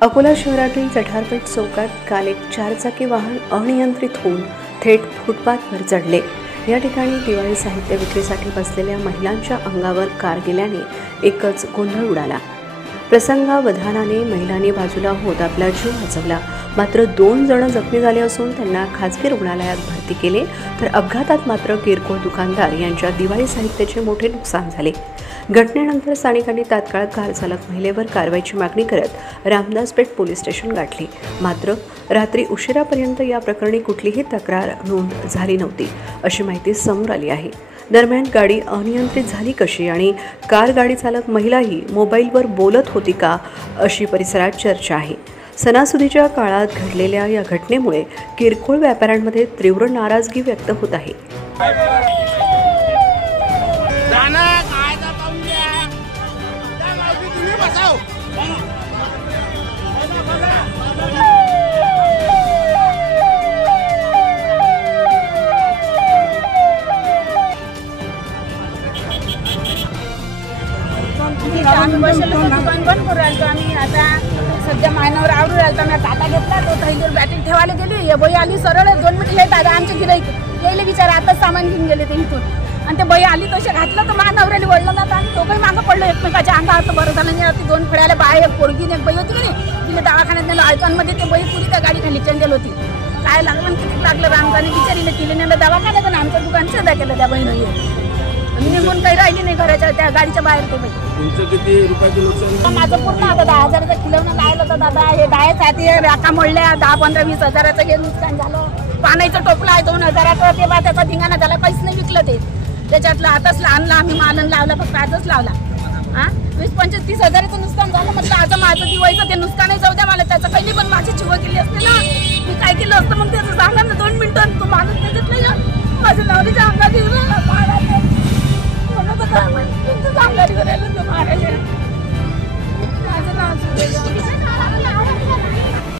अकोला शहरातील जठारपेठ चौकात काल एक चारचाकी वाहन अनियंत्रित होऊन थेट फुटपाथवर चढले। या ठिकाणी दिवाळी साहित्य विक्रीसाठी बसलेल्या महिलांच्या अंगावर कार गेल्याने एकच गोंधळ उडाला। प्रसंगावधानाने महिलांनी बाजूला होत आपला जीव वाचवला, मात्र 2 जण जखमी झाले असून त्यांना खासगी रुग्णालयात भरती केले। तर अपघातात मात्र किरकोळ दुकानदार यांच्या दिवाळी साहित्याचे मोठे नुकसान झाले। घटनेनंतर स्थानिकांनी तात्काळ कार चालक महिलेवर कारवाईची मागणी करत रामदासपेठ पोलीस स्टेशन गाठले, मात्र रात्री उशिरापर्यंत या प्रकरणी कुठलीही तक्रार नोंद झाली नव्हती अशी माहिती समोर आली आहे। दरम्यान गाडी अनियंत्रित झाली कशी आणि कार गाडी चालक महिलाही मोबाईलवर बोलत होती का अशी परिसरात चर्चा आहे। सणासुदीच्या काळात घडलेल्या या घटनेमुळे किरकोळ व्यापाऱ्यांमध्ये तीव्र नाराजगी व्यक्त होत आहे। आम्ही बसलो दुकान बंद करू राहिलो। आम्ही आता सध्या महिन्यावर आवडू राहिलो। मी टाटा घेतला तो थैलीवर बॅटरी ठेवायला गेली। हे बाई आली सरळ 2 मिनिट हे दादा आमचे गिराईक यायले विचार आता सामान घेऊन गेले ते इथून, आणि ते बाई आली तसे घातलं तर मा नवऱ्याला वळलं ना आणि दोघंही मागं पडलो एकमेकाच्या अंगावर। बरं झालं नाही ती 2 फिरायला बाहेर एक पोरगी एक बाई होती की नाही, तिने दवाखान्यात नेलं। आयकांमध्ये ते बाई पुरी त्या गाडी खाली चंदेल होती। काय लागलं किती लागलं रामजाने विचारिले, तिने नेलं दवाखान्यात आणि आमच्या दुकान सध्या केलं त्या बहिणीने। निघून काही राहिली नाही घराच्या त्या गाडीच्या बाहेर ते बाई। तुमचं किती रुपयाचं नुकसान? माझं पूर्ण आता 10,000चा खिलवणं लागलं तर दादा हे डायसाठी राखा मोडल्या 10, 15, 20 हजाराचं हे नुकसान झालं। पाण्याचं टोपलं आहे 2,000चं, ते बा त्याचा धिंगाणा झाला, काहीच नाही विकलं ते त्याच्यातलं। आताच आणला आम्ही मालन लावला, फक्त आजच लावला। 20-25-30 हजाराचं नुकसान झालं। म्हटलं आता माझं दिवाळीचं ते नुकसान आहे